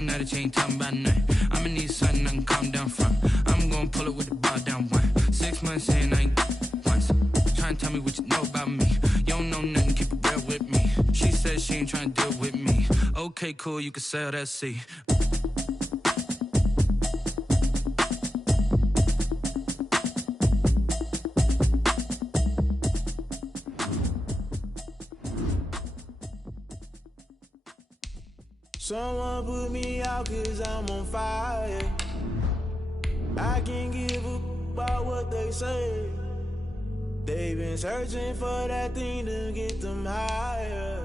Telling her that you ain't talking about nothing. I'ma need something I can calm down from. I'm gonna pull it with the bar down one. 6 months in, I ain't once. Trying to tell me what you know about me. You don't know nothing, keep it real with me. She said she ain't trying to deal with me. Okay, cool, you can sell that seat. Someone put me out 'cause I'm on fire. I can't give a about what they say. They've been searching for that thing to get them higher.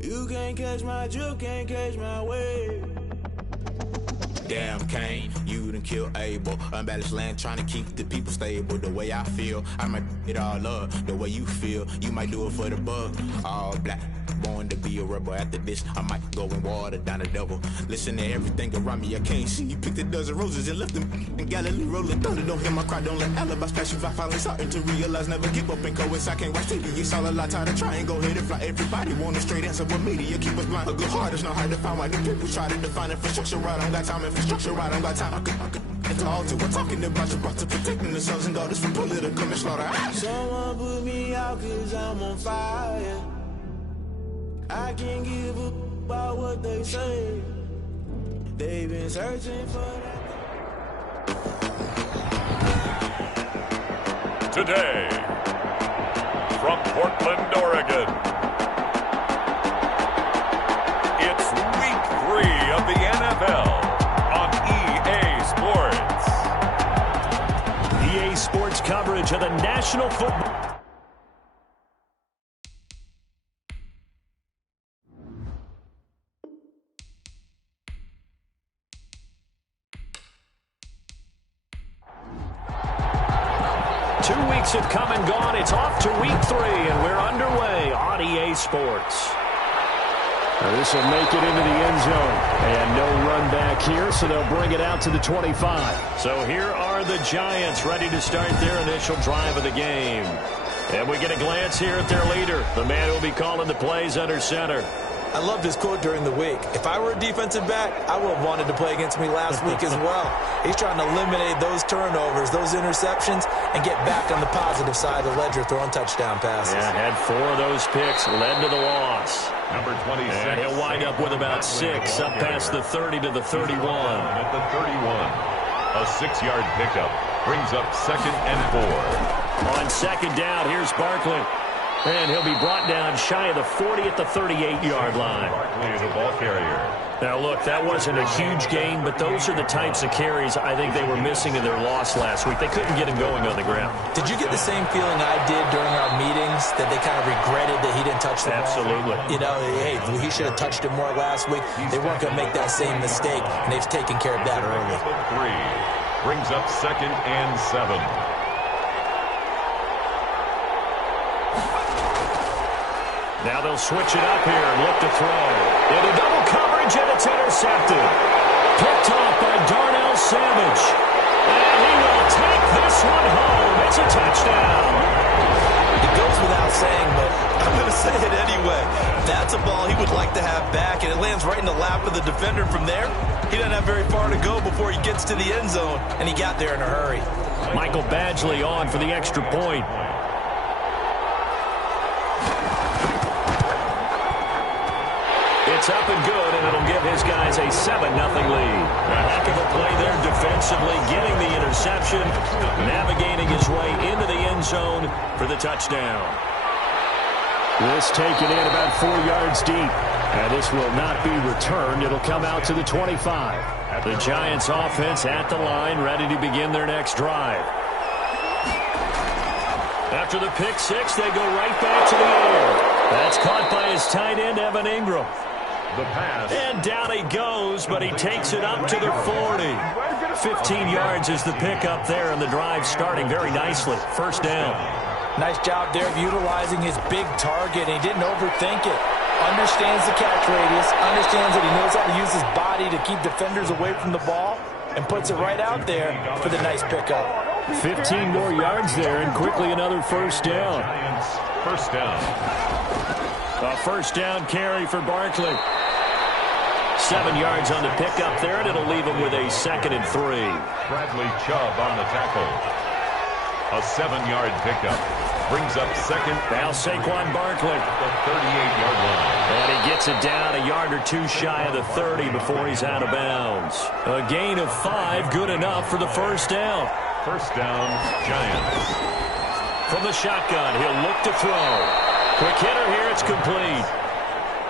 You can't catch my drift, can't catch my wave. Damn, Kane, you done killed Abel. Unbalanced land, trying to keep the people stable. The way I feel, I might it all up. The way you feel, you might do it for the bug. All black, born to be a rebel. After this, I might go and water down the devil. Listen to everything around me, I can't see. You picked a dozen roses and left them in Galilee rolling thunder. Don't hear my cry, don't let alibis pass you. I finally starting to realize, never give up and coincide. Can't watch TV, it's all a lot. Time to try and go ahead and fly. Everybody want a straight answer, but media keep us blind. A good heart is not hard to find. Why the people try to define infrastructure right? I don't got time, infrastructure right? I don't got time. I could it's all to. We're talking about you, about to protecting the sons and daughters from political slaughter. Someone put me out 'cause I'm on fire. I can't give a about what they say. They've been searching for that. Today, from Portland, Oregon, it's week 3 of the NFL on EA Sports. EA Sports coverage of the National Football. 2 weeks have come and gone. It's off to week 3, and we're underway on EA Sports. This will make it into the end zone. And no run back here, so they'll bring it out to the 25. So here are the Giants ready to start their initial drive of the game. And we get a glance here at their leader, the man who will be calling the plays under center. I loved his quote during the week. If I were a defensive back, I would have wanted to play against me last week as well. He's trying to eliminate those turnovers, those interceptions, and get back on the positive side of the ledger throwing touchdown passes. Yeah, had 4 of those picks, led to the loss. Number 26. And he'll wind up with about 6, up past the 30 to the 31. At the 31, a 6-yard pickup brings up 2nd and 4. On 2nd down, here's Barkley. And he'll be brought down shy of the 40 at the 38-yard line. Barkley is a ball carrier. Now, look, that wasn't a huge gain, but those are the types of carries I think they were missing in their loss last week. They couldn't get him going on the ground. Did you get the same feeling I did during our meetings, that they kind of regretted that he didn't touch the ball? Absolutely. You know, hey, he should have touched it more last week. They weren't going to make that same mistake, and they've taken care of that early. 3 brings up 2nd and 7. Now they'll switch it up here and look to throw. Into double coverage, and it's intercepted. Picked off by Darnell Savage. And he will take this one home. It's a touchdown. It goes without saying, but I'm going to say it anyway. That's a ball he would like to have back, and it lands right in the lap of the defender from there. He doesn't have very far to go before he gets to the end zone, and he got there in a hurry. Michael Badgley on for the extra point. It's up and good, and it'll give his guys a 7-0 lead. A heck of a play there defensively, getting the interception, navigating his way into the end zone for the touchdown. This taken in about 4 yards deep. And this will not be returned. It'll come out to the 25. The Giants offense at the line, ready to begin their next drive. After the pick 6, they go right back to the air. That's caught by his tight end, Evan Ingram. The pass. And down he goes, but he takes it up to the 40. 15 yards is the pickup there, and the drive starting very nicely. First down. Nice job there of utilizing his big target, and he didn't overthink it. Understands the catch radius, understands that he knows how to use his body to keep defenders away from the ball, and puts it right out there for the nice pickup. 15 more yards there, and quickly another first down. First down. A first down carry for Barkley. 7 yards on the pickup there, and it'll leave him with a 2nd and 3. Bradley Chubb on the tackle. A 7-yard pickup. Brings up 2nd. Now Saquon Barkley. The 38-yard line. And he gets it down a yard or two shy of the 30 before he's out of bounds. A gain of 5, good enough for the first down. First down, Giants. From the shotgun, he'll look to throw. Quick hitter here, it's complete.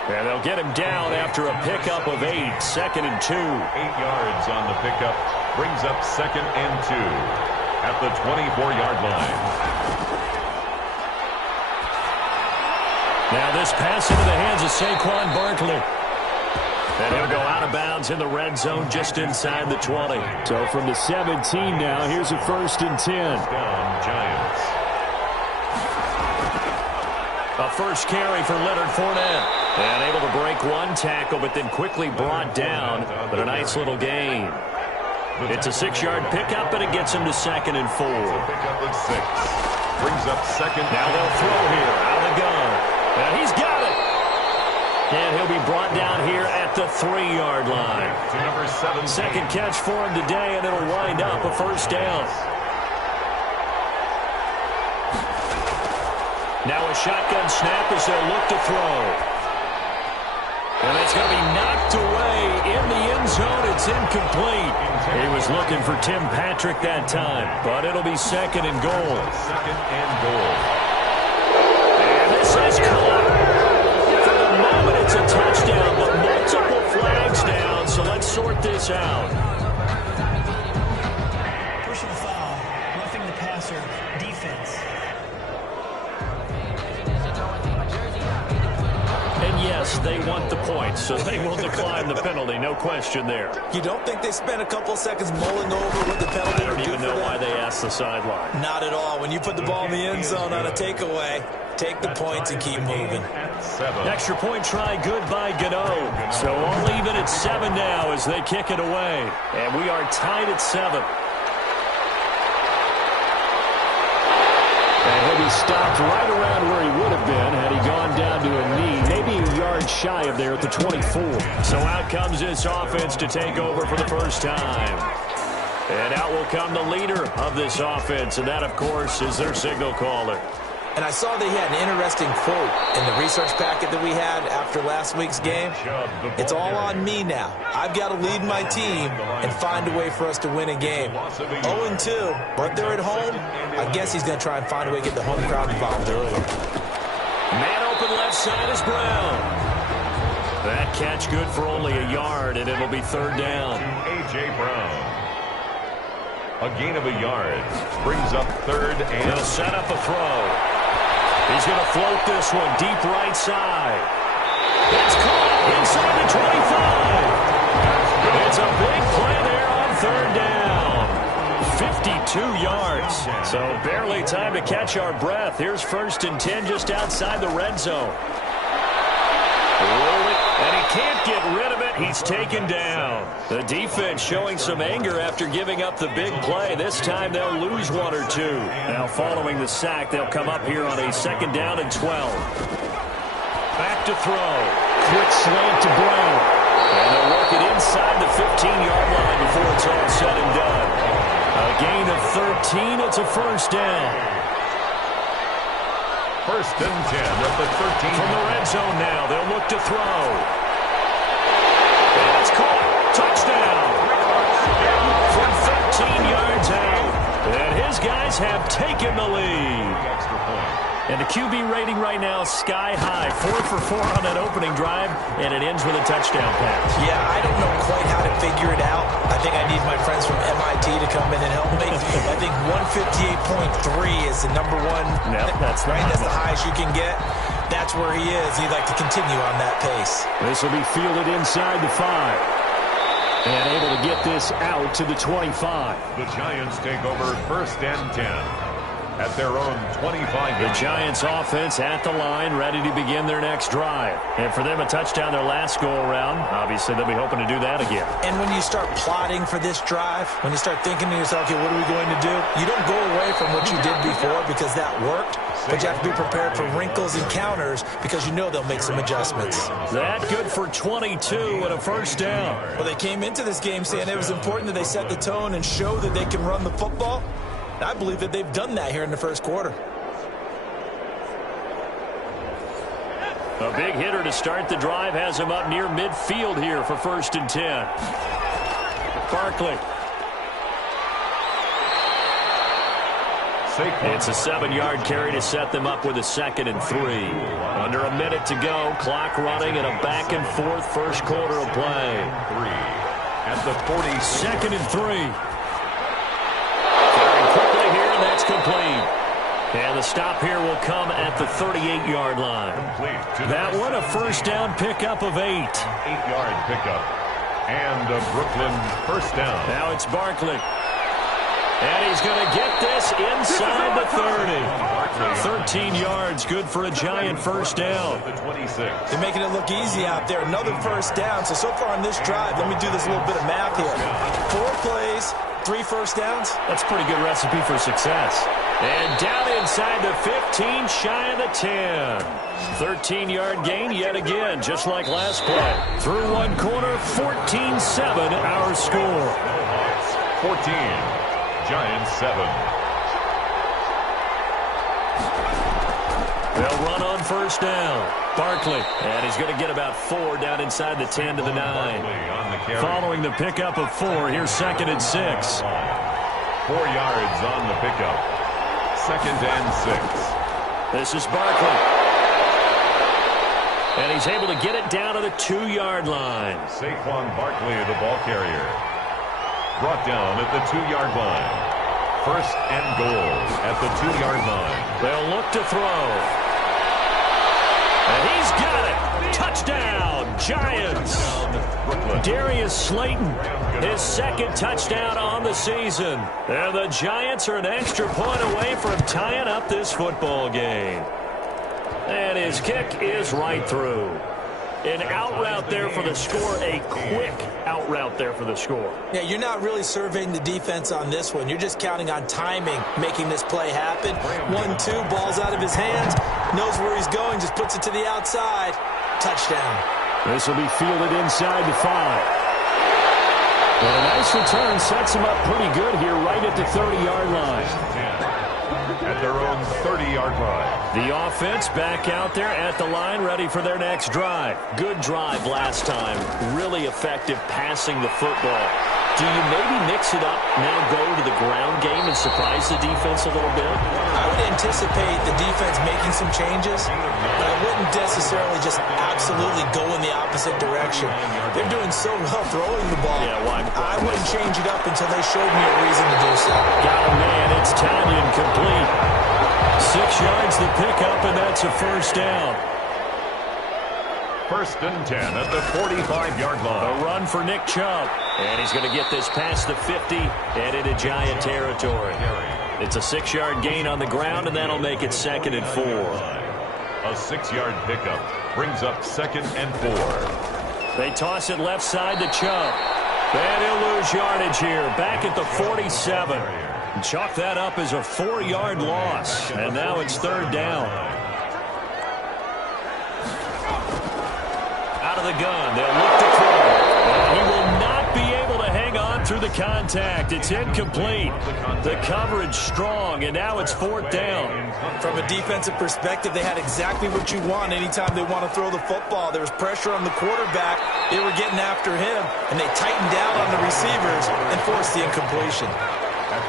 And they'll get him down after a pickup of 8, 2nd and 2. 8 yards on the pickup. Brings up 2nd and 2 at the 24-yard line. Now this pass into the hands of Saquon Barkley. And he'll go out of bounds in the red zone just inside the 20. So from the 17 now, here's a 1st and 10. Down, Giants. A first carry for Leonard Fournette. And able to break one tackle, but then quickly brought down. But a nice little gain. It's a 6-yard pickup, and it gets him to 2nd and 4. Pickup of 6. Brings up 2nd. Now they'll throw here out of the gun. And he's got it. And he'll be brought down here at the 3-yard line. To number 7. Second catch for him today, and it'll wind up a first down. Now a shotgun snap as they'll look to throw. And it's going to be knocked away in the end zone. It's incomplete. He was looking for Tim Patrick that time, but it'll be 2nd and goal. 2nd and goal. And this is caught. For the moment, it's a touchdown, but multiple flags down, so let's sort this out. Personal foul, roughing the passer, defense. And yes, they want the points, so they will decline the penalty, no question there. You don't think they spent a couple seconds mulling over what the penalty I don't even know why they asked the sideline. Not at all. When you put the ball in the end zone on a takeaway, take the points and keep moving. Extra point try good by Gano. So all even at 7 now as they kick it away. And we are tied at 7. And he'll be stopped right around where he would have been had he gone down to a knee, maybe a yard shy of there at the 24. So out comes this offense to take over for the first time. And out will come the leader of this offense, and that, of course, is their signal caller. And I saw they had an interesting quote in the research packet that we had after last week's game. It's all on me now. I've got to lead my team and find a way for us to win a game. 0-2, but they're at home. I guess he's going to try and find a way to get the home crowd involved early. Man open left side is Brown. That catch good for only a yard, and it'll be 3rd down. A.J. Brown. A gain of a yard. Brings up 3rd and... He'll set up a throw. He's going to float this one deep right side. It's caught inside the 25. It's a big play there on 3rd down. 52 yards. So barely time to catch our breath. Here's 1st and 10 just outside the red zone. And he can't get rid of it. He's taken down. The defense showing some anger after giving up the big play. This time they'll lose 1 or 2. Now following the sack, they'll come up here on a 2nd down and 12. Back to throw. Quick slant to Brown. And they'll work it inside the 15-yard line before it's all said and done. A gain of 13. It's a first down. 1st and 10 at the 13. From the red zone now, they'll look to throw. And it's caught. Touchdown. From 13 yards out. And his guys have taken the lead. Extra point. And the QB rating right now is sky high. 4 for 4 on that opening drive, and it ends with a touchdown pass. Yeah, I don't know quite how to figure it out. I think I need my friends from MIT to come in and help me. I think 158.3 is the number one. No, that's right. That's the highest you can get. That's where he is. He'd like to continue on that pace. This will be fielded inside the 5. And able to get this out to the 25. The Giants take over 1st and 10. at their own 25. The Giants offense at the line, ready to begin their next drive. And for them, a touchdown their last go-around. Obviously, they'll be hoping to do that again. And when you start plotting for this drive, when you start thinking to yourself, okay, what are we going to do? You don't go away from what you did before because that worked, but you have to be prepared for wrinkles and counters because you know they'll make some adjustments. That good for 22 and a first down. Well, they came into this game saying it was important that they set the tone and show that they can run the football. I believe that they've done that here in the first quarter. A big hitter to start the drive has him up near midfield here for 1st and 10. Barkley. It's a 7-yard carry to set them up with a 2nd and 3. Under a minute to go, clock running, and a back-and-forth first quarter of play. 3 at the 40. 2nd and 3. Quickly here, and that's complete. And the stop here will come at the 38-yard line. That one, a first down pickup of 8. 8-yard pickup. And a Brooklyn first down. Now it's Barkley. And he's going to get this inside the 30. 13 yards, good for a Giant first down. They're making it look easy out there. Another first down. So far on this drive, let me do this little bit of math here. 4 plays. 3 first downs? That's a pretty good recipe for success. And down inside the 15, shy of the 10. 13-yard gain yet again, just like last play. Through one quarter, 14-7 our score. 14, Giants 7. They'll run on first down. Barkley, and he's going to get about 4 down inside the 10 to the 9. Following the pickup of 4, here's 2nd and 6. 4 yards on the pickup. 2nd and 6. This is Barkley. And he's able to get it down to the 2-yard line. Saquon Barkley, the ball carrier. Brought down at the 2-yard line. 1st and goal at the 2-yard line. They'll look to throw. And he's got it. Touchdown, Giants. Darius Slayton, his 2nd touchdown on the season. And the Giants are an extra point away from tying up this football game. And his kick is right through. An out route there for the score, a quick out route there for the score. Yeah, you're not really surveying the defense on this one. You're just counting on timing, making this play happen. 1-2, ball's out of his hands, knows where he's going, just puts it to the outside. Touchdown. This will be fielded inside the 5. And a nice return sets him up pretty good here right at the 30-yard line. At their own 30-yard line. The offense back out there at the line, ready for their next drive. Good drive last time. Really effective passing the football. Do you maybe mix it up, now go to the ground game and surprise the defense a little bit? I would anticipate the defense making some changes, but I wouldn't necessarily just absolutely go in the opposite direction. They're doing so well throwing the ball. Yeah, why? I wouldn't change it up until they showed me a reason to do so. Got a man. It's Tanyan complete. 6 yards the pickup, and that's a first down. 1st and 10 at the 45-yard line. A run for Nick Chubb. And he's going to get this past the 50 and into Giant territory. It's a 6-yard gain on the ground, and that'll make it 2nd and 4. A 6-yard pickup brings up 2nd and 4. They toss it left side to Chubb. And he'll lose yardage here. Back at the 47. Chalk that up as a 4-yard loss. And now it's 3rd down. Out of the gun. They'll look to throw. And he will not be able to hang on through the contact. It's incomplete. The coverage strong, and now it's 4th down. From a defensive perspective, they had exactly what you want anytime they want to throw the football. There was pressure on the quarterback. They were getting after him, and they tightened down on the receivers and forced the incompletion.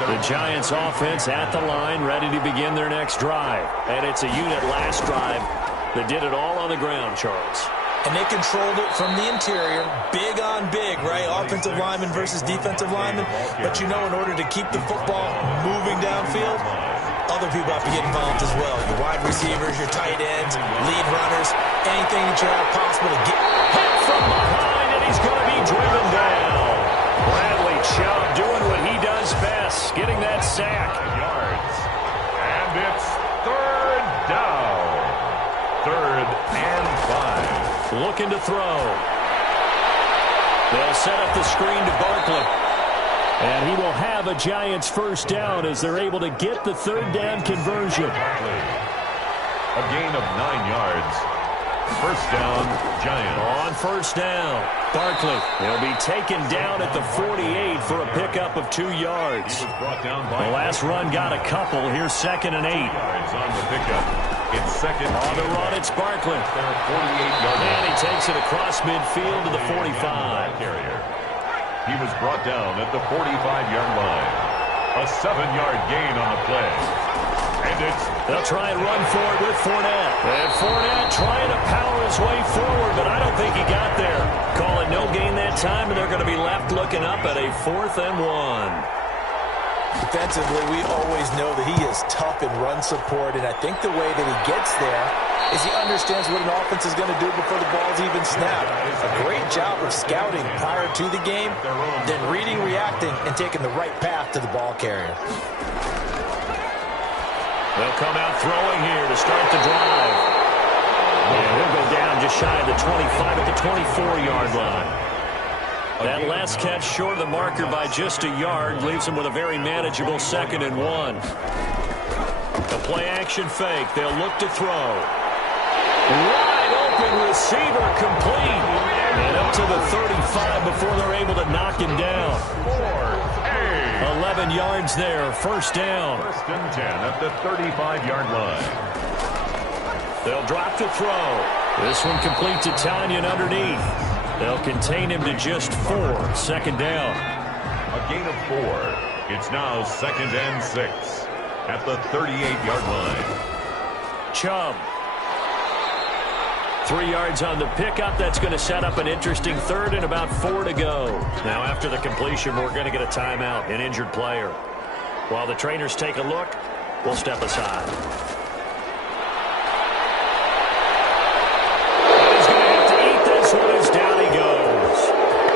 The Giants offense at the line, ready to begin their next drive. And it's a unit last drive that did it all on the ground, Charles. And they controlled it from the interior, big on big, right? Offensive lineman versus defensive lineman. But you know, in order to keep the football moving downfield, other people have to get involved as well. Your wide receivers, your tight ends, lead runners, anything that you have possible to get. Hit from behind, and he's going to be driven down. Bradley Chubb doing what he does best, getting that sack. Yards. And looking to throw. They'll set up the screen to Barkley. And he will have a Giants first down as they're able to get the third down conversion. A gain of 9 yards. First down, Giants. On first down, Barkley. He'll be taken down at the 48 for a pickup of 2 yards. He was brought down by the last run got a couple. Here's 2nd and 8. yards on the pickup. It's second. On the run, it's Barkley. They're 48 yards. And he takes it across midfield to the 45. Carrier. He was brought down at the 45-yard line. A 7-yard gain on the play. And they'll try and run for it with Fournette. And Fournette trying to power his way forward, but I don't think he got there. Call it no gain that time, and they're going to be left looking up at a 4th and 1. Defensively, we always know that he is tough in run support, and I think the way that he gets there is he understands what an offense is going to do before the ball's even snapped. A great job of scouting prior to the game, then reading, reacting, and taking the right path to the ball carrier. They'll come out throwing here to start the drive. And he'll go down just shy of the 25 at the 24-yard line. That last catch short of the marker by just a yard leaves him with a very manageable 2nd and 1. The play action fake. They'll look to throw. Wide open receiver complete. And up to the 35 before they're able to knock him down. 11 yards there, first down. First and 10 at the 35-yard line. They'll drop to throw. This one complete to Tanyan underneath. They'll contain him to just 4. 2nd down. A gain of 4. It's now 2nd and 6 at the 38-yard line. Chubb. 3 yards on the pickup. That's going to set up an interesting 3rd and about 4 to go. Now, after the completion, we're going to get a timeout, an injured player. While the trainers take a look, we'll step aside. He's going to have to eat this one as down he goes.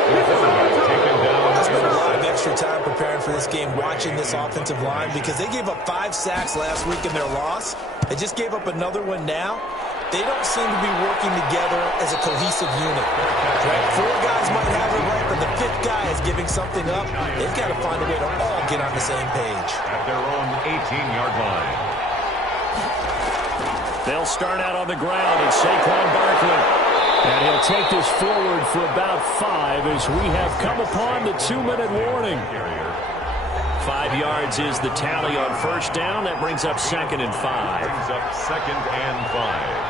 I spent a lot of extra time preparing for this game, watching this offensive line, because they gave up 5 sacks last week in their loss. They just gave up another one now. They don't seem to be working together as a cohesive unit. Right? 4 guys might have it right, but the 5th guy is giving something up. They've got to find a way to all get on the same page. At their own 18-yard line. They'll start out on the ground, and Saquon Barkley. And he'll take this forward for about 5 as we have come upon the 2-minute warning. 5 yards is the tally on first down. That brings up 2nd and 5. Brings up 2nd and 5.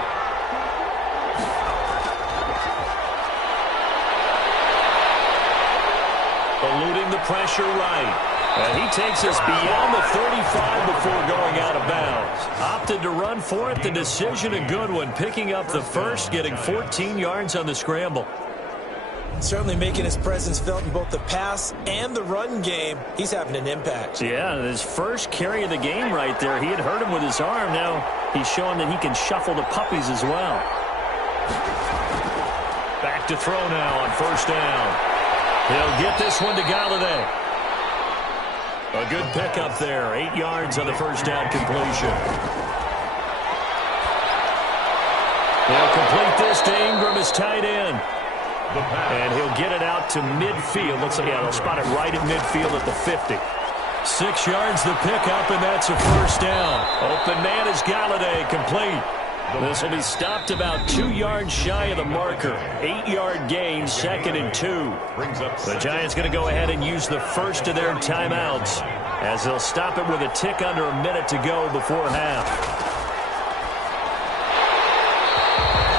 Eluding the pressure right. And he takes us beyond the 35 before going out of bounds. Opted to run for it. The decision a good one. Picking up the first, getting 14 yards on the scramble. Certainly making his presence felt in both the pass and the run game. He's having an impact. Yeah, his first carry of the game right there. He had hurt him with his arm. Now he's showing that he can shuffle the puppies as well. Back to throw now on first down. He'll get this one to Galladay. A good pickup there. 8 yards on the first down completion. They'll complete this to Ingram as tight end. And he'll get it out to midfield. Looks like, yeah, they'll spot it right at midfield at the 50. 6 yards the pickup, and that's a first down. Open man is Galladay, complete. This will be stopped about 2 yards shy of the marker. 8-yard gain, 2nd and 2. The Giants going to go ahead and use the first of their timeouts as they'll stop it with a tick under a minute to go before half.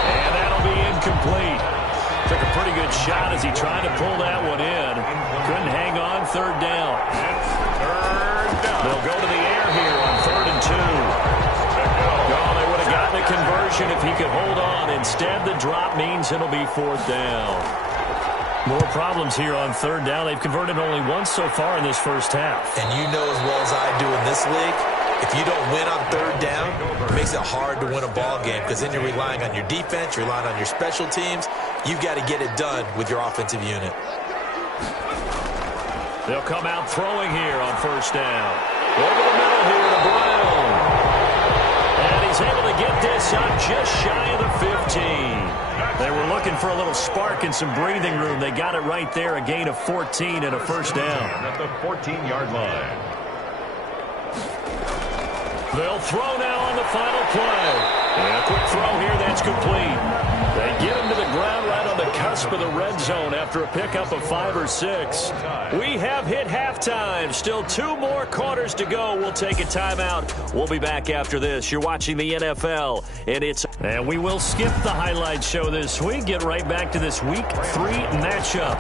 And that'll be incomplete. Took a pretty good shot as he tried to pull that one in. Couldn't hang on, 3rd down. They'll go to the air here on 3rd and 2. Oh, they would have gotten a conversion if he could hold on. Instead, the drop means it'll be 4th down. More problems here on 3rd down. They've converted only once so far in this first half. And you know as well as I do in this league, if you don't win on 3rd down, it makes it hard to win a ball game because then you're relying on your defense, you're relying on your special teams. You've got to get it done with your offensive unit. They'll come out throwing here on first down. Over the middle here to Brown. And he's is able to get this up just shy of the 15. They were looking for a little spark and some breathing room. They got it right there, a gain of 14 and a first down. At the 14-yard line. They'll throw now on the final play. And a quick throw here, that's complete. They get him to the ground right on the cusp of the red zone after a pickup of 5 or 6. We have hit halftime. Still 2 more quarters to go. We'll take a timeout. We'll be back after this. You're watching the NFL, and we will skip the highlight show this week. Get right back to this Week 3 matchup.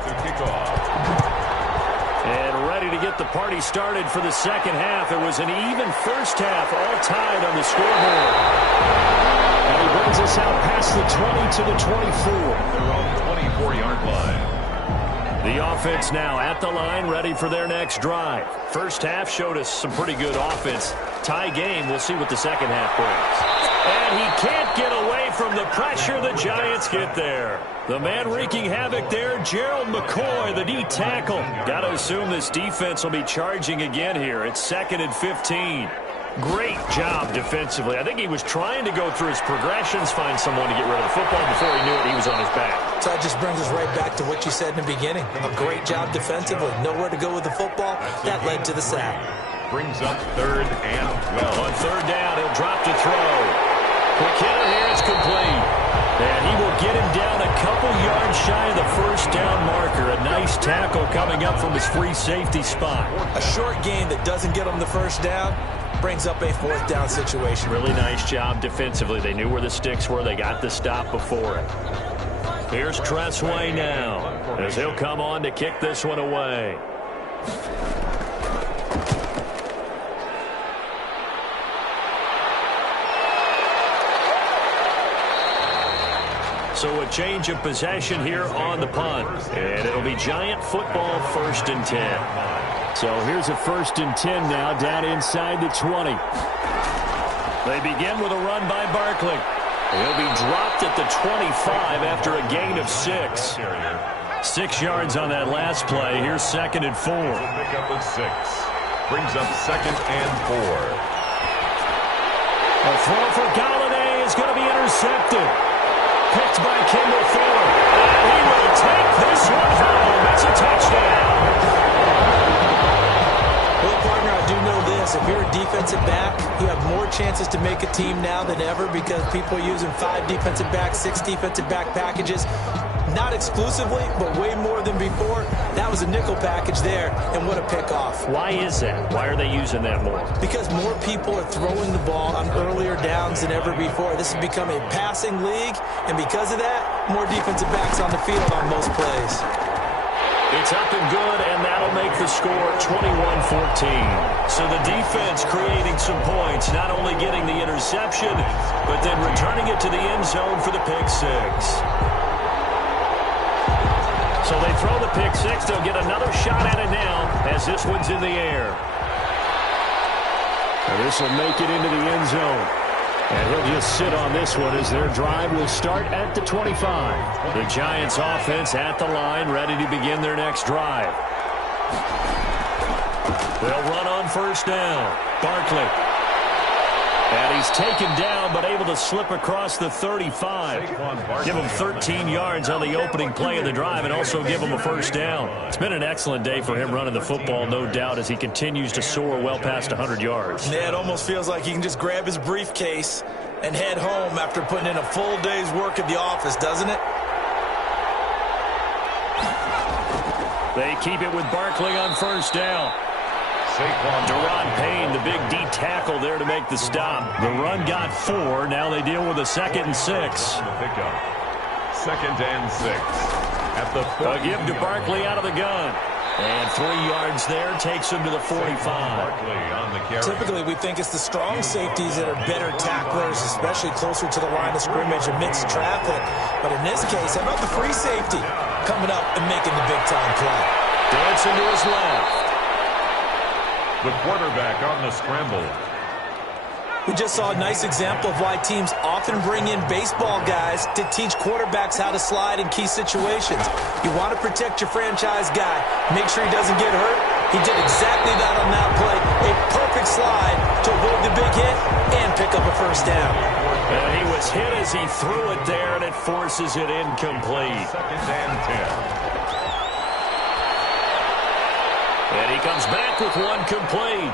And ready to get the party started for the second half. It was an even first half, all tied on the scoreboard. And he brings us out past the 20 to the 24. They're on the 24-yard line. The offense now at the line, ready for their next drive. First half showed us some pretty good offense. Tie game, we'll see what the second half brings. And he can't get away from the pressure. The Giants get there. The man wreaking havoc there, Gerald McCoy, the D tackle. Got to assume this defense will be charging again here. It's 2nd and 15. Great job defensively. I think he was trying to go through his progressions, find someone to get rid of the football. Before he knew it, he was on his back. So that just brings us right back to what you said in the beginning. A great job defensively. Nowhere to go with the football. That led to the sack. Brings up 3rd and 12. On 3rd down, he'll drop to throw. Quick hitter here, it's complete. And he will get him down a couple yards shy of the first down marker. A nice tackle coming up from his free safety spot. A short gain that doesn't get him the first down brings up a 4th down situation. Really nice job defensively. They knew where the sticks were. They got the stop before it. Here's Tressway now as he'll come on to kick this one away. So a change of possession here on the punt. And it'll be Giant football, 1st and 10. So here's a 1st and 10 now, down inside the 20. They begin with a run by Barkley. He'll be dropped at the 25 after a gain of 6. 6 yards on that last play. Here's 2nd and 4. Pick up with 6. Brings up 2nd and 4. A throw for Galladay is going to be intercepted. Picked by Kendall Fuller. And he will take this one home. That's a touchdown. Well, partner, I do know this. If you're a defensive back, you have more chances to make a team now than ever because people are using 5 defensive backs, 6 defensive back packages. Not exclusively, but way more than before. That was a nickel package there, and what a pickoff. Why is that? Why are they using that more? Because more people are throwing the ball on earlier downs than ever before. This has become a passing league, and because of that, more defensive backs on the field on most plays. It's up and good, and that'll make the score 21-14. So the defense creating some points, not only getting the interception, but then returning it to the end zone for the pick 6. So they throw the pick 6. They'll get another shot at it now as this one's in the air. And this will make it into the end zone. And he'll just sit on this one as their drive will start at the 25. The Giants offense at the line, ready to begin their next drive. They'll run on 1st down. Barkley. And he's taken down, but able to slip across the 35. Give him 13 yards on the opening play of the drive and also give him a 1st down. It's been an excellent day for him running the football, no doubt, as he continues to soar well past 100 yards. Yeah, it almost feels like he can just grab his briefcase and head home after putting in a full day's work at the office, doesn't it? They keep it with Barkley on 1st down. Deron Payne, the big D tackle there to make the stop. The run got 4. Now they deal with a 2nd and 6. 2nd and 6. At the a give to Barkley out of the gun. And 3 yards there takes him to the 45. Typically, we think it's the strong safeties that are better tacklers, especially closer to the line of scrimmage amidst traffic. But in this case, how about the free safety coming up and making the big-time play? Dancing to his left. The quarterback on the scramble. We just saw a nice example of why teams often bring in baseball guys to teach quarterbacks how to slide in key situations. You want to protect your franchise guy. Make sure he doesn't get hurt. He did exactly that on that play. A perfect slide to avoid the big hit and pick up a first down. And he was hit as he threw it there, and it forces it incomplete. 2nd and 10. And he comes back with one complete.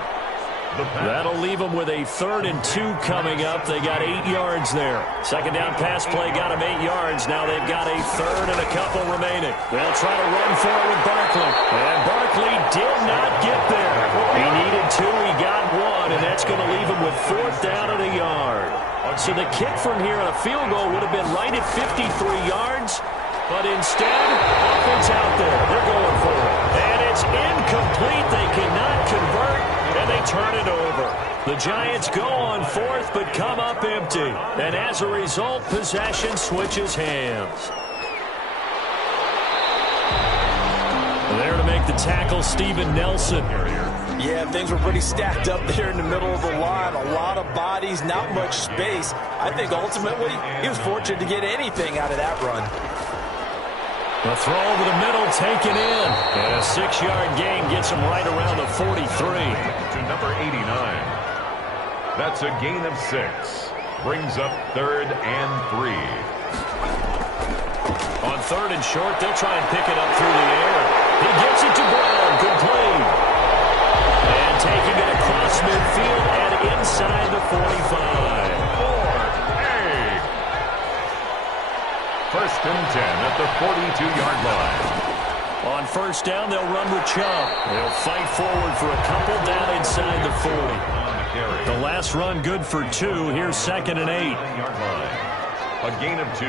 That'll leave them with a 3rd and 2 coming up. They got 8 yards there. 2nd down pass play got them 8 yards. Now they've got a 3rd and a couple remaining. They'll try to run for it with Barkley. And Barkley did not get there. He needed 2. He got 1. And that's going to leave him with 4th down and a yard. So the kick from here on a field goal would have been right at 53 yards. But instead, offense out there. They're going for it. And it's incomplete. They cannot convert, and they turn it over. The Giants go on 4th, but come up empty. And as a result, possession switches hands. There to make the tackle, Steven Nelson. Yeah, things were pretty stacked up there in the middle of the line. A lot of bodies, not much space. I think ultimately he was fortunate to get anything out of that run. The throw over the middle taken in. And a 6-yard gain gets him right around the 43. To number 89. That's a gain of 6. Brings up 3rd and 3. On 3rd and short, they'll try and pick it up through the air. He gets it to Brown, complete. And taking it across midfield and inside the 45. 1st and 10 at the 42-yard line. On 1st down, they'll run with Chubb. They'll fight forward for a couple down inside the 40. The last run good for 2. Here's 2nd and 8. A gain of 2.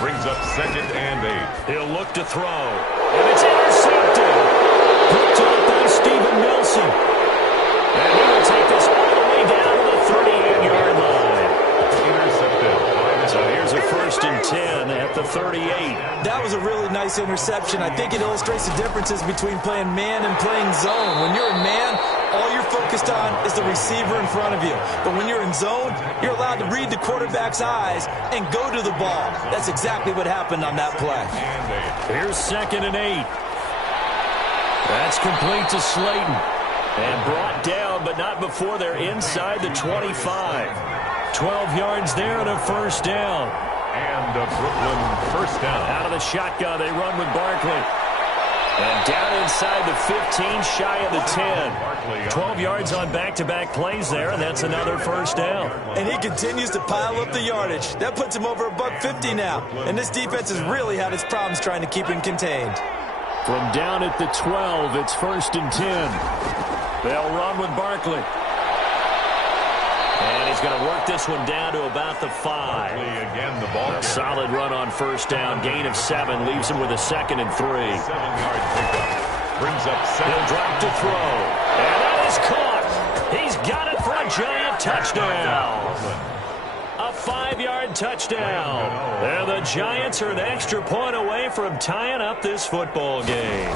Brings up 2nd and 8. He'll look to throw. And it's intercepted. Picked up by Steven Nelson. And he will take this all the way down to the 38-yard line. Intercepted. So here's a 1st and 10 at the 38. That was a really nice interception. I think it illustrates the differences between playing man and playing zone. When you're in man, all you're focused on is the receiver in front of you. But when you're in zone, you're allowed to read the quarterback's eyes and go to the ball. That's exactly what happened on that play. Here's 2nd and 8. That's complete to Slayton. And brought down, but not before they're inside the 25. 12 yards there and a 1st down. And a Brooklyn 1st down. Out of the shotgun, they run with Barkley. And down inside the 15, shy of the 10. 12 yards on back-to-back plays there, and that's another 1st down. And he continues to pile up the yardage. That puts him over $150 now. And this defense has really had its problems trying to keep him contained. From down at the 12, it's 1st and 10. They'll run with Barkley. And he's going to work this one down to about the 5. Again, the ball. A solid run on 1st down. Gain of 7 leaves him with a 2nd and 3. 7-yard pickup. Brings up 7. He'll drop to throw. And that is caught. He's got it for a Giant touchdown. A 5-yard touchdown. And the Giants are an extra point away from tying up this football game.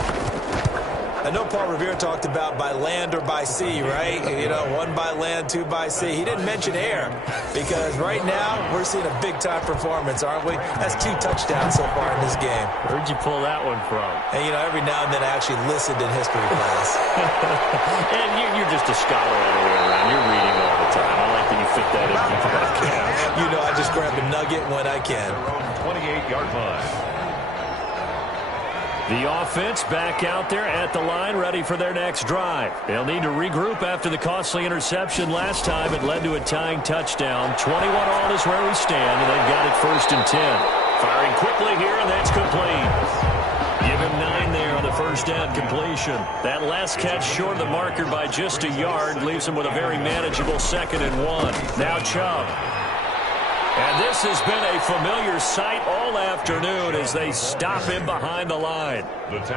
I know Paul Revere talked about by land or by sea, right? You know, 1 by land, 2 by sea. He didn't mention air because right now we're seeing a big-time performance, aren't we? That's 2 touchdowns so far in this game. Where'd you pull that one from? And, you know, every now and then I actually listened in history class. And you're just a scholar all the way around. You're reading all the time. I like that you fit that in with the podcast. You know, I just grab a nugget when I can. 28-yard line. The offense back out there at the line, ready for their next drive. They'll need to regroup after the costly interception last time. It led to a tying touchdown. 21 all is where we stand, and they've got it 1st and 10. Firing quickly here, and that's complete. Give him 9 there on the 1st down completion. That last catch short of the marker by just a yard leaves him with a very manageable 2nd and 1. Now Chubb. And this has been a familiar sight all afternoon as they stop him behind the line.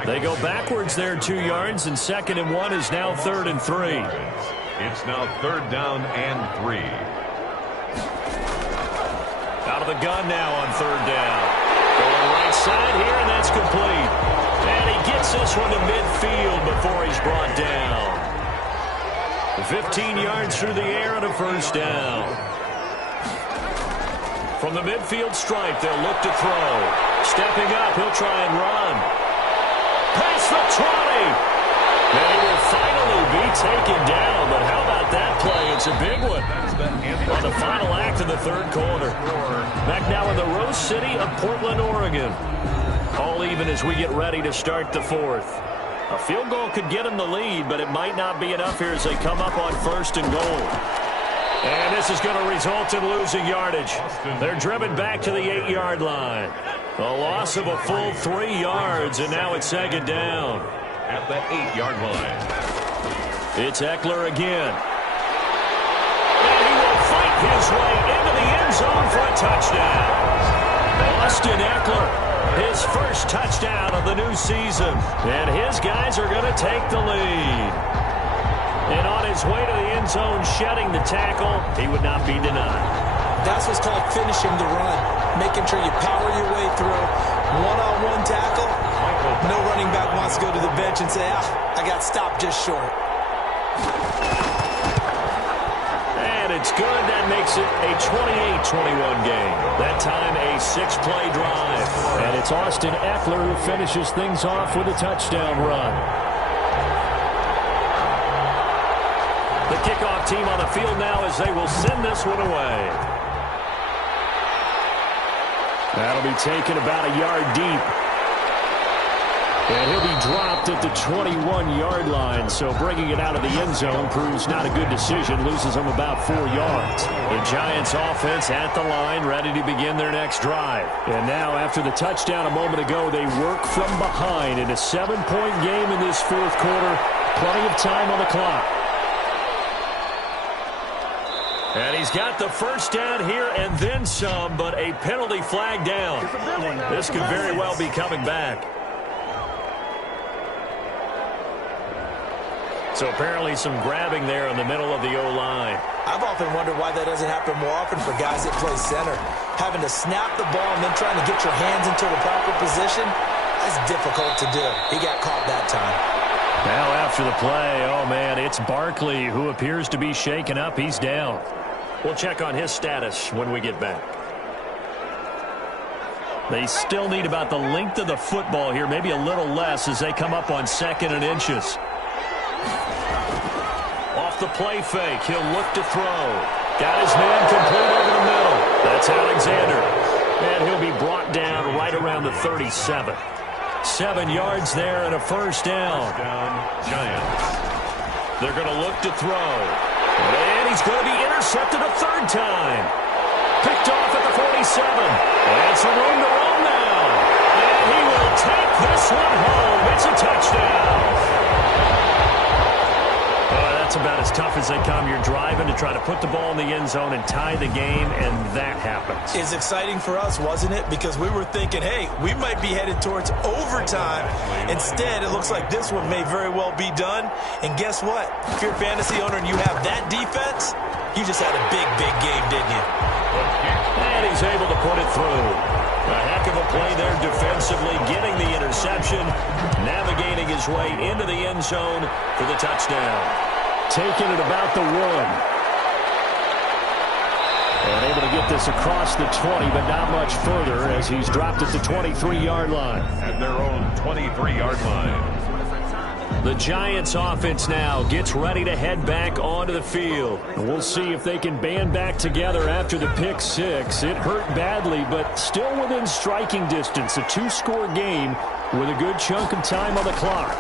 They go backwards there 2 yards, and 2nd and 1 is now 3rd and 3. It's now 3rd down and 3. Out of the gun now on 3rd down. Going right side here, and that's complete. And he gets this one to midfield before he's brought down. 15 yards through the air and a 1st down. From the midfield stripe, they'll look to throw. Stepping up, he'll try and run. Past the 20. And he will taken down, but how about that play? It's a big one on the final act of the third quarter. Back now in the Rose City of Portland, Oregon. All even as we get ready to start the fourth. A field goal could get them the lead, but it might not be enough here as they come up on 1st and goal. And this is going to result in losing yardage. They're driven back to the 8-yard line. A loss of a full 3 yards, and now it's 2nd down. At the 8-yard line. It's Eckler again. And he will fight his way into the end zone for a touchdown. Austin Eckler, his first touchdown of the new season. And his guys are going to take the lead. And on his way to the end zone, shedding the tackle, he would not be denied. That's what's called finishing the run. Making sure you power your way through. One-on-one tackle. No running back wants to go to the bench and say, I got stopped just short. And it's good. That makes it a 28-21 game. That time a 6-play drive. And it's Austin Eckler who finishes things off with a touchdown run. The kickoff team on the field now as they will send this one away. That'll be taken about a yard deep. And he'll be dropped at the 21-yard line. So bringing it out of the end zone proves not a good decision. Loses them about 4 yards. The Giants offense at the line, ready to begin their next drive. And now after the touchdown a moment ago, they work from behind in a 7-point game in this 4th quarter. Plenty of time on the clock. And he's got the first down here and then some, but a penalty flag down. This could very well be coming back. So apparently some grabbing there in the middle of the O-line. I've often wondered why that doesn't happen more often for guys that play center. Having to snap the ball and then trying to get your hands into the proper position, that's difficult to do. He got caught that time. Now after the play, oh man, it's Barkley who appears to be shaken up. He's down. We'll check on his status when we get back. They still need about the length of the football here, maybe a little less as they come up on 2nd and inches. Off the play fake, he'll look to throw. Got his man complete over the middle. That's Alexander. And he'll be brought down right around the 37. 7 yards there and a first down. Giants. They're going to look to throw. And he's going to be intercepted a 3rd time. Picked off at the 47. And some room to run now. And he will take this one home. It's a touchdown. That's about as tough as they come. You're driving to try to put the ball in the end zone and tie the game, and that happens. It's exciting for us, wasn't it? Because we were thinking, hey, we might be headed towards overtime. Instead, it looks like this one may very well be done. And guess what? If you're a fantasy owner and you have that defense, you just had a big, big game, didn't you? And he's able to put it through. A heck of a play there defensively, getting the interception, navigating his way into the end zone for the touchdown. Taking it about the 1. And able to get this across the 20, but not much further as he's dropped at the 23-yard line. At their own 23-yard line. The Giants offense now gets ready to head back onto the field. And we'll see if they can band back together after the pick 6. It hurt badly, but still within striking distance. A 2-score game with a good chunk of time on the clock.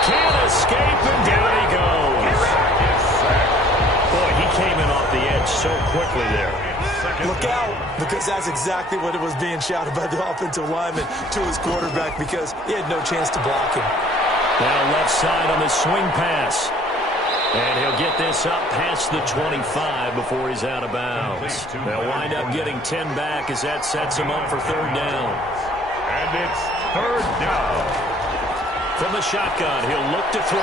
Can't escape, and down he goes. Boy, he came in off the edge so quickly there. Look out, because that's exactly what it was being shouted by the offensive lineman to his quarterback because he had no chance to block him. Now left side on the swing pass. And he'll get this up past the 25 before he's out of bounds. They'll wind up getting 10 back as that sets him up for 3rd down. And it's 3rd down. From the shotgun, he'll look to throw.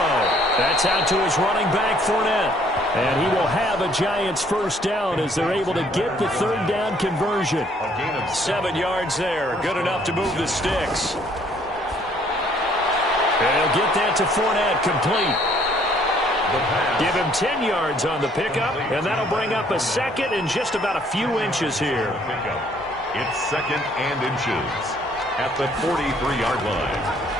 That's out to his running back, Fournette. And he will have a Giants first down as they're able to get the 3rd down conversion. 7 yards there, good enough to move the sticks. And he'll get that to Fournette, complete. Give him 10 yards on the pickup, and that'll bring up a 2nd and just about a few inches here. It's 2nd and inches at the 43-yard line.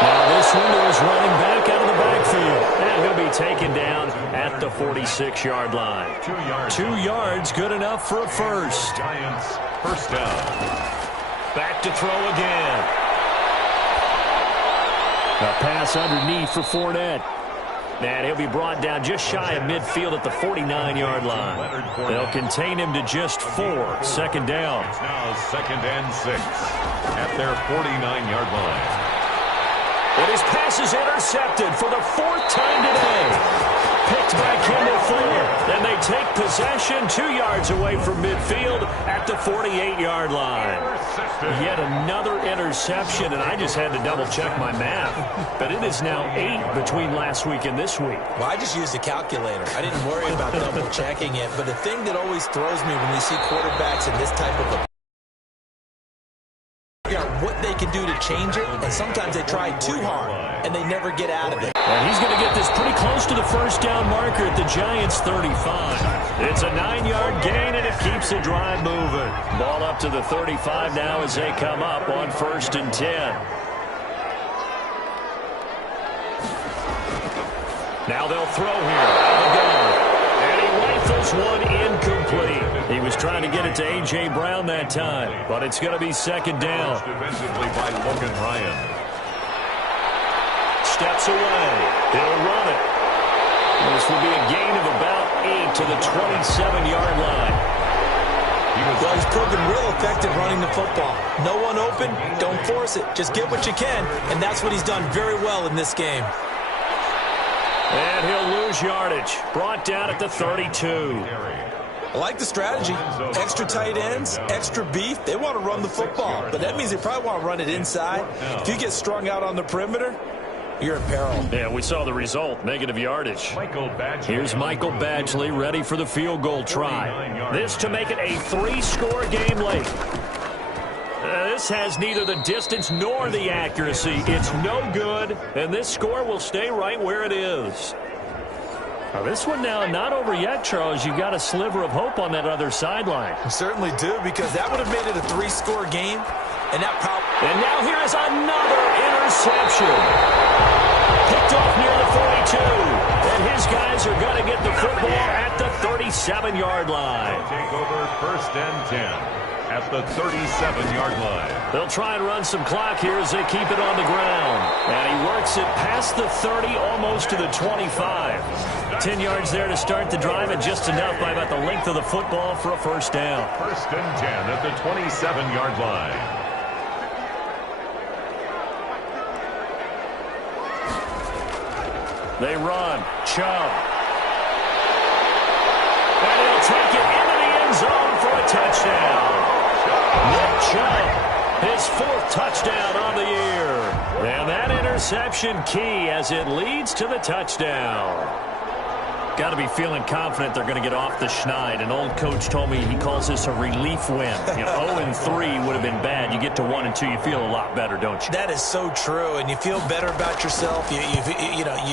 Now this one to his running back out of the backfield. And he'll be taken down at the 46-yard line. 2 yards, good enough for a first. Giants, first down. Back to throw again. A pass underneath for Fournette. And he'll be brought down just shy of midfield at the 49-yard line. They'll contain him to just 4. Second down. It's now 2nd and 6 at their 49-yard line. And his pass is intercepted for the 4th time today. Picked by Kendall Fuller. Then they take possession 2 yards away from midfield at the 48-yard line. Yet another interception, and I just had to double-check my math. But it is now 8 between last week and this week. Well, I just used a calculator. I didn't worry about double-checking it. But the thing that always throws me when we see quarterbacks in this type of a what they can do to change it, and sometimes they try too hard, and they never get out of it. And he's going to get this pretty close to the first down marker at the Giants' 35. It's a 9-yard gain, and it keeps the drive moving. Ball up to the 35 now as they come up on 1st and 10. Now they'll throw here. Out of gun. And he rifles one incomplete. He was trying to get it to A.J. Brown that time, but it's going to be 2nd down. Defensively by Logan Ryan. Steps away. He'll run it. This will be a gain of about 8 to the 27-yard line. Well, he's proven real effective running the football. No one open, don't force it. Just get what you can, and that's what he's done very well in this game. And he'll lose yardage. Brought down at the 32. I like the strategy. Extra tight ends, extra beef. They want to run the football, but that means they probably want to run it inside. If you get strung out on the perimeter, you're in peril. Yeah, we saw the result. Negative yardage. Here's Michael Badgley ready for the field goal try. This to make it a 3-score game late. This has neither the distance nor the accuracy. It's no good, and this score will stay right where it is. Now this one now not over yet, Charles. You've got a sliver of hope on that other sideline. You certainly do, because that would have made it a 3-score game. And now here is another interception. Picked off near the 42. And his guys are going to get the football at the 37-yard line. Take over 1st and 10 at the 37-yard line. They'll try and run some clock here as they keep it on the ground. And he works it past the 30, almost to the 25. 10 yards there to start the drive, and just enough by about the length of the football for a first down. 1st and 10 at the 27-yard line. They run. Chubb. And he'll take it into the end zone for a touchdown. Nick Chubb, his 4th touchdown on the year. And that interception key as it leads to the touchdown. Got to be feeling confident they're going to get off the schneid. An old coach told me he calls this a relief win. 0-3 would have been bad. You get to 1 and 2, you feel a lot better, don't you? That is so true, and you feel better about yourself. You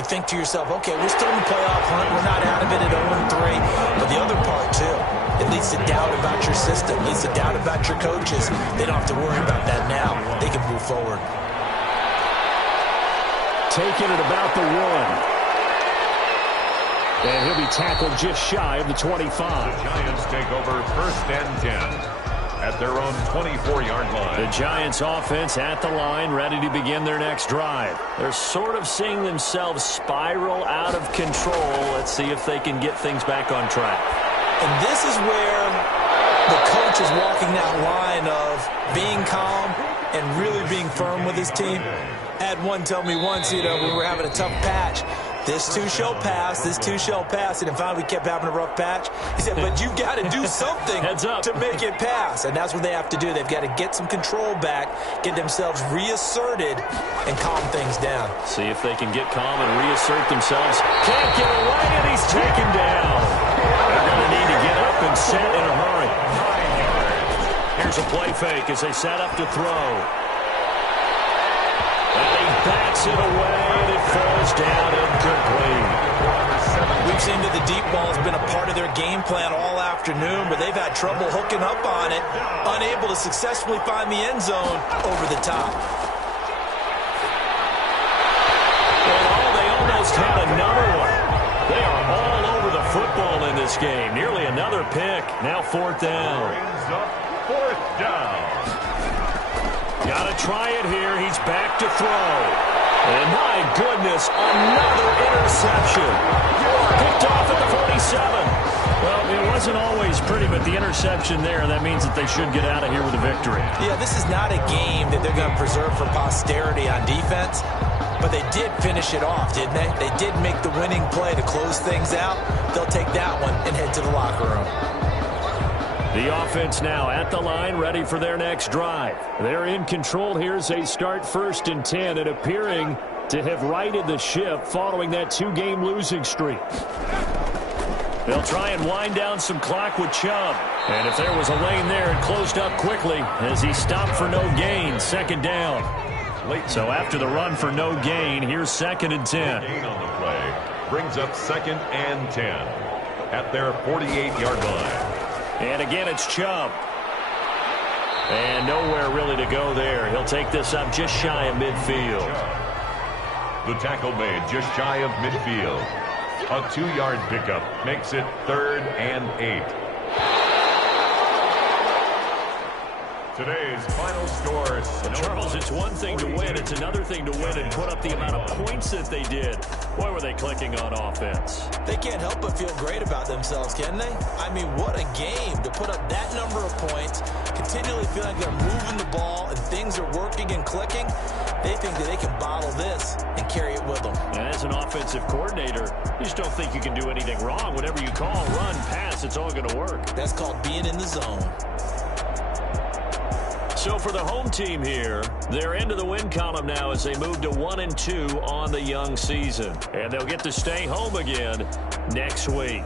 think to yourself, okay, we're still in the playoff hunt. We're not out of it at 0-3. But the other part, too, it leads to doubt about your system. It leads to doubt about your coaches. They don't have to worry about that now. They can move forward. Taking it about the 1. And he'll be tackled just shy of the 25. The Giants take over 1st and 10 at their own 24-yard line. The Giants offense at the line, ready to begin their next drive. They're sort of seeing themselves spiral out of control. Let's see if they can get things back on track. And this is where the coach is walking that line of being calm and really being firm with his team. I had one tell me once, we were having a tough patch. This too shall pass, this too shall pass. And finally we kept having a rough patch. He said, but you've got to do something to make it pass. And that's what they have to do. They've got to get some control back, get themselves reasserted, and calm things down. See if they can get calm and reassert themselves. Can't get away, and he's taken down. They're going to need to get up and set in a hurry. Here's a play fake as they set up to throw. And he backs it away, and it falls down incomplete. We've seen that the deep ball has been a part of their game plan all afternoon, but they've had trouble hooking up on it, unable to successfully find the end zone over the top. almost had another one. They are all over the football in this game. Nearly another pick. Now 4th down. Brings up 4th down. Got to try it here. He's back to throw. And my goodness, another interception. Picked off at the 47. Well, it wasn't always pretty, but the interception there, that means that they should get out of here with a victory. Yeah, this is not a game that they're going to preserve for posterity on defense, but they did finish it off, didn't they? They did make the winning play to close things out. They'll take that one and head to the locker room. The offense now at the line, ready for their next drive. They're in control here as they start 1st and 10 and appearing to have righted the ship following that 2-game losing streak. They'll try and wind down some clock with Chubb. And if there was a lane there, it closed up quickly as he stopped for no gain. 2nd down. So after the run for no gain, here's 2nd and 10. Gain on the play brings up 2nd and 10 at their 48-yard line. And again, it's Chubb. And nowhere really to go there. He'll take this up just shy of midfield. The tackle made just shy of midfield. A 2-yard pickup makes it 3rd and 8. Today's final score. Charles, it's one thing to win. It's another thing to win and put up the amount of points that they did. Boy, were they clicking on offense. They can't help but feel great about themselves, can they? I mean, what a game to put up that number of points, continually feeling like they're moving the ball and things are working and clicking. They think that they can bottle this and carry it with them. And as an offensive coordinator, you just don't think you can do anything wrong. Whatever you call, run, pass, it's all going to work. That's called being in the zone. So for the home team here, they're into the win column now as they move to 1-2 on the young season. And they'll get to stay home again next week.